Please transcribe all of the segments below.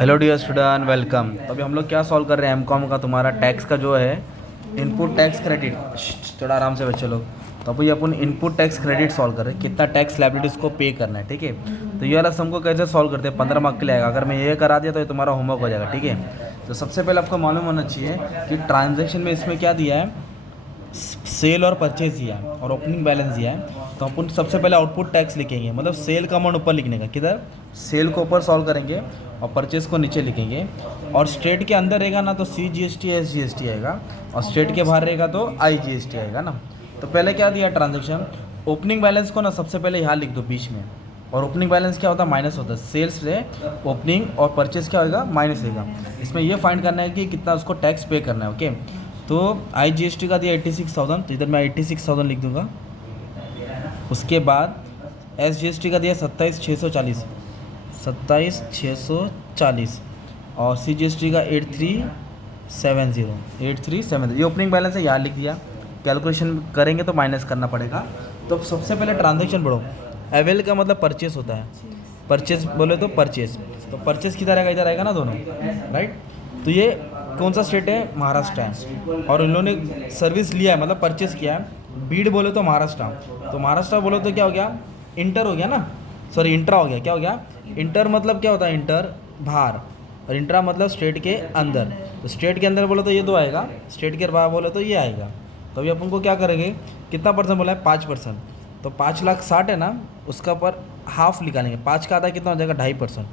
Hello dear student, welcome. तो अभी हम लोग क्या सॉल्व कर रहे हैं, एमकॉम का तुम्हारा टैक्स का जो है इनपुट टैक्स क्रेडिट। थोड़ा आराम से बच्चे लोग। तो अभी अपन इनपुट टैक्स क्रेडिट सॉल्व कर रहे हैं, कितना टैक्स लायबिलिटीज को पे करना है। ठीक है, तो ये वाला हमको कैसे सॉल्व करते हैं, 15 मार्क के लिए आएगा। अगर मैं ये करा दिया तो ये तुम्हारा होमवर्क हो जाएगा। ठीक है, तो सबसे पहले आपको मालूम होना चाहिए कि ट्रांजेक्शन में इसमें क्या दिया है, सेल और परचेज दिया है और ओपनिंग बैलेंस दिया है। तो अपन सबसे पहले आउटपुट टैक्स लिखेंगे, मतलब सेल का अमाउंट ऊपर लिखने का, किधर सेल को ऊपर सॉल्व करेंगे और परचेज को नीचे लिखेंगे। और स्टेट के अंदर रहेगा ना तो CGST SGST आएगा, और स्टेट के बाहर रहेगा तो IGST आएगा ना। तो पहले क्या दिया ट्रांजेक्शन, ओपनिंग बैलेंस को ना सबसे पहले यहाँ लिख दो बीच में। और ओपनिंग बैलेंस क्या होता है, माइनस होता है। सेल्स से ओपनिंग और परचेज क्या होगा, माइनस होगा। इसमें ये फाइंड करना है कि कितना उसको टैक्स पे करना है। ओके, तो IGST का दिया 86,000, तो इधर मैं 86,000 लिख दूंगा। उसके बाद SGST का दिया 27,640, 27,640, और CGST का 8370। ये ओपनिंग बैलेंस है, यहाँ लिख दिया। कैलकुलेशन करेंगे तो माइनस करना पड़ेगा। तो सबसे पहले ट्रांजेक्शन पढ़ो। अवेल का मतलब परचेस होता है, परचेस बोले तो परचेस। तो परचेस किधर आएगा, इधर आएगा ना दोनों, राइट। तो ये कौन सा स्टेट है, महाराष्ट्र है। और इन्होंने सर्विस लिया है, मतलब परचेस किया है। बीड बोले तो महाराष्ट्र, तो महाराष्ट्र बोले तो क्या हो गया, इंटर हो गया ना, सॉरी इंट्रा हो गया। क्या हो गया, इंटर मतलब क्या होता है, इंटर बाहर, और इंट्रा मतलब स्टेट के अंदर। तो स्टेट के अंदर बोले तो ये दो आएगा, स्टेट के बाहर बोले तो ये आएगा। तो अभी अपन को क्या करेंगे, कितना परसेंट बोला है, 5%। तो 5,60,000 है ना, उसका पर हाफ निकालेंगे। 5 का आधा कितना हो जाएगा, 2.5%।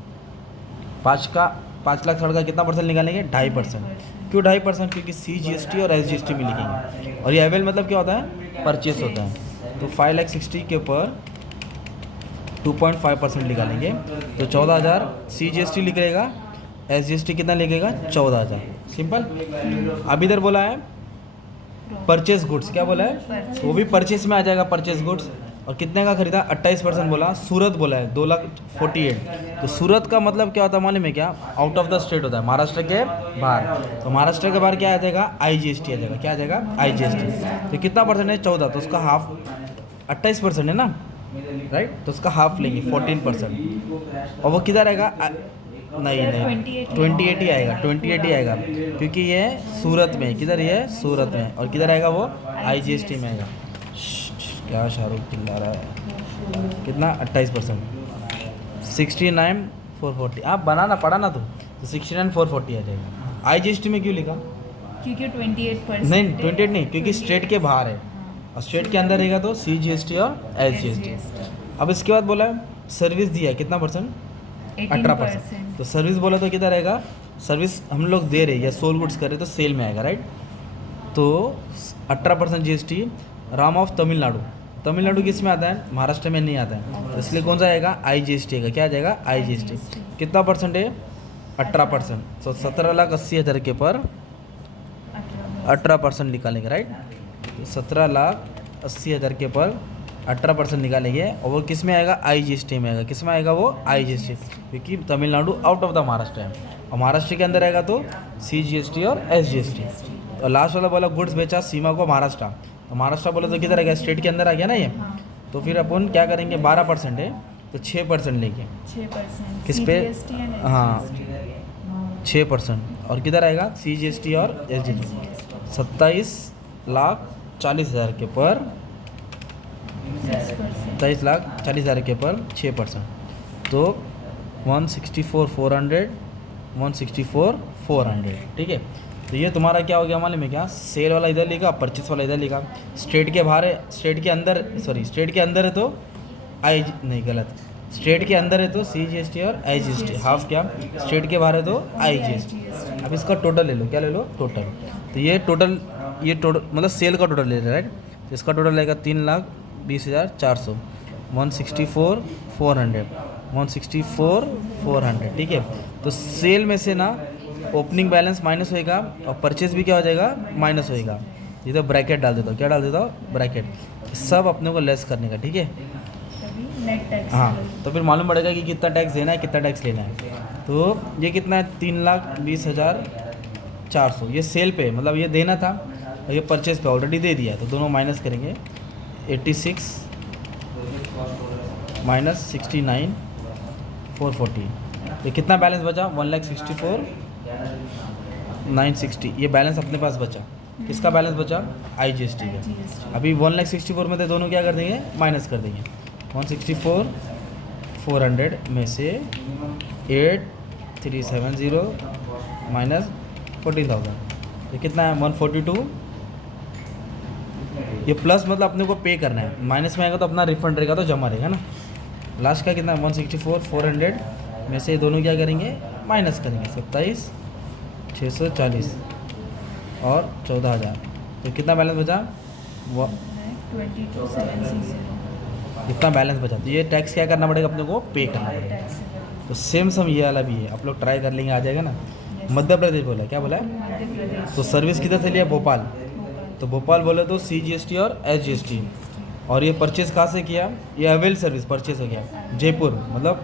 5,60,000 का कितना परसेंट निकालेंगे, 2.5%। क्यों 2.5%, क्योंकि CGST और SGST में लिखेंगे। और ये अवेल मतलब क्या होता है, परचेस होता है। तो 5,60,000 के ऊपर 2.5% निकालेंगे, तो 14,000 CGST लिखेगा, SGST कितना लिखेगा, 14,000। सिंपल। अब इधर बोला है परचेस गुड्स, क्या बोला है, वो भी परचेस में आ जाएगा, परचेस गुड्स। और कितने का खरीदा, 28% बोला। सूरत बोला है 2,48,000। तो सूरत का मतलब क्या होता है मालूम है क्या, आउट ऑफ द स्टेट होता है, महाराष्ट्र के बाहर। तो महाराष्ट्र के बाहर क्या आ जाएगा, IGST आ जाएगा। क्या आ जाएगा, IGST। तो कितना परसेंट है, 14, तो उसका हाफ, 28% है ना, राइट। तो उसका हाफ लेंगे, 14%। और वो किधर आएगा, नहीं 28 ही आएगा, 28 ही आएगा, क्योंकि ये सूरत में, किधर ये सूरत में। और किधर आएगा वो, IGST में आएगा। क्या शाहरुख चिल्ला रहा है, कितना, 28%, 69,440। आप बनाना पड़ा ना, तो 69,440 आ जाएगा। IGST में क्यों लिखा, क्योंकि 28% नहीं 28 नहीं, क्योंकि स्टेट के बाहर है, और स्टेट के अंदर रहेगा तो CGST और SGST। अब इसके बाद बोला सर्विस दिया कितना परसेंट, 18%। तो सर्विस बोला तो किधर आएगा, सर्विस हम लोग दे रहे हैं या सोल गुड्स कर रहे तो सेल में आएगा, राइट। तो 18% GST। राम ऑफ तमिलनाडु, तमिलनाडु किस में आता है, महाराष्ट्र में नहीं आता है, तो इसलिए कौन सा आएगा, IGST का। क्या आ जाएगा, IGST। कितना परसेंट है, 18%। तो 17,80,000 के पर 18% निकालेंगे, राइट। तो 17,80,000 के पर 18% निकालेंगे, और वो किस में आएगा, IGST में आएगा। किस में आएगा वो, IGST, क्योंकि Tamil Nadu out of the Maharashtra है, और महाराष्ट्र के अंदर आएगा तो CGST और SGST। और लास्ट वाला बोला गुड्स बेचा सीमा को महाराष्ट्र, तो महाराष्ट्र बोले तो किधर आ गया, स्टेट के अंदर आ गया ना ये। तो फिर अपन क्या करेंगे, 12% है तो 6% लेंगे, 6% किस पे, हाँ 6%। और किधर आएगा, CGST और SGST। 27,40,000 के पर 27,40,000 के पर 6%, तो 164,400, 164,400। ठीक है, तो ये तुम्हारा क्या हो गया मालूम है क्या, सेल वाला इधर लिखा, परचेस वाला इधर लिखा। स्टेट के बाहर है, स्टेट के अंदर, सॉरी स्टेट के अंदर है तो नहीं गलत, स्टेट के अंदर है तो CGST और IGST, हाफ क्या, स्टेट के बाहर है तो IGST। अब इसका टोटल ले लो, क्या ले लो, टोटल। तो ये टोटल मतलब सेल का टोटल ले रहे, राइट। तो इसका टोटल रहेगा 3,20,400, 164,400, 164,400। ठीक है, तो सेल में से ना ओपनिंग बैलेंस माइनस होएगा, और परचेज भी क्या हो जाएगा, माइनस होएगा। ये तो ब्रैकेट डाल देता हूँ, क्या डाल देता हूँ, ब्रैकेट। सब अपने को लेस करने का, ठीक है। हाँ, तो फिर मालूम पड़ेगा कि कितना टैक्स देना है, कितना टैक्स लेना है। तो ये कितना है, 3,20,400, ये सेल पे मतलब ये देना था, और ये परचेज पे ऑलरेडी दे दिया है, तो दोनों माइनस करेंगे। 86 - 69,440, ये कितना बैलेंस बचा 1,64,960 ये बैलेंस अपने पास बचा। किसका बैलेंस बचा IGST का। IGST। अभी 1,64,000 में से दोनों क्या कर देंगे माइनस कर देंगे। 164,400 में से 8,370 माइनस 14,000 ये कितना है 142। ये प्लस मतलब अपने को पे करना है, माइनस में आएगा तो अपना रिफंड रहेगा तो जमा रहेगा ना। लास्ट का कितना 164,400 में से दोनों क्या करेंगे माइनस करेंगे 27,640 और 14,000 तो कितना बैलेंस बचा वो 22,760 इतना बैलेंस बचा। तो ये टैक्स क्या करना पड़ेगा अपने को पे करना पड़ेगा। टैक्स। तो सेम सम ये वाला भी है, आप लोग ट्राई कर लेंगे आ जाएगा ना। मध्य प्रदेश बोला क्या बोला है? मध्य प्रदेश। तो सर्विस किधर से लिया भोपाल, तो भोपाल बोले तो CGST और SGST। और ये परचेज़ कहाँ से किया, ये अवेल सर्विस परचेज़ हो गया जयपुर, मतलब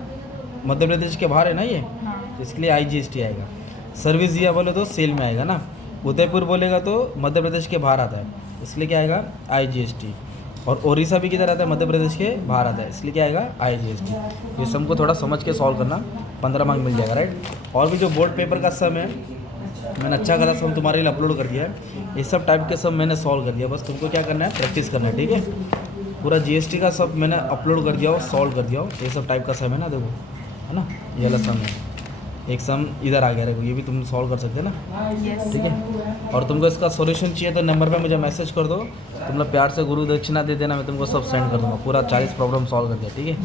मध्य प्रदेश के बाहर है ना ये, हाँ। तो इसके लिए IGST आएगा। सर्विस दिया बोले तो सेल में आएगा ना। उदयपुर बोलेगा तो मध्य प्रदेश के बाहर आता है, इसलिए क्या आएगा IGST। और ओडिशा भी किधर आता है मध्य प्रदेश के बाहर आता है, इसलिए क्या आएगा IGST। ये सम को थोड़ा समझ के सॉल्व करना, 15 मार्क मिल जाएगा राइट। और भी जो बोर्ड पेपर का सम है मैंने अच्छा खासा सम तुम्हारे लिए अपलोड कर दिया है। ये सब टाइप के सम मैंने सॉल्व कर दिया, बस तुमको क्या करना है प्रैक्टिस करना है ठीक है। पूरा GST का सब मैंने अपलोड कर दिया हो, सॉल्व कर दिया हो। ये सब टाइप का सम है ना, देखो है ना, ये वाला सम है। एक सम इधर आ गया देखो, ये भी तुम सॉल्व कर सकते हैं ना यस। ठीक है। और तुमको इसका सॉल्यूशन चाहिए तो नंबर पे मुझे मैसेज कर दो, तुम लोग प्यार से गुरु दक्षिणा दे देना, मैं तुमको सब सेंड कर दूँगा। पूरा 40 प्रॉब्लम सॉल्व कर दिया ठीक है।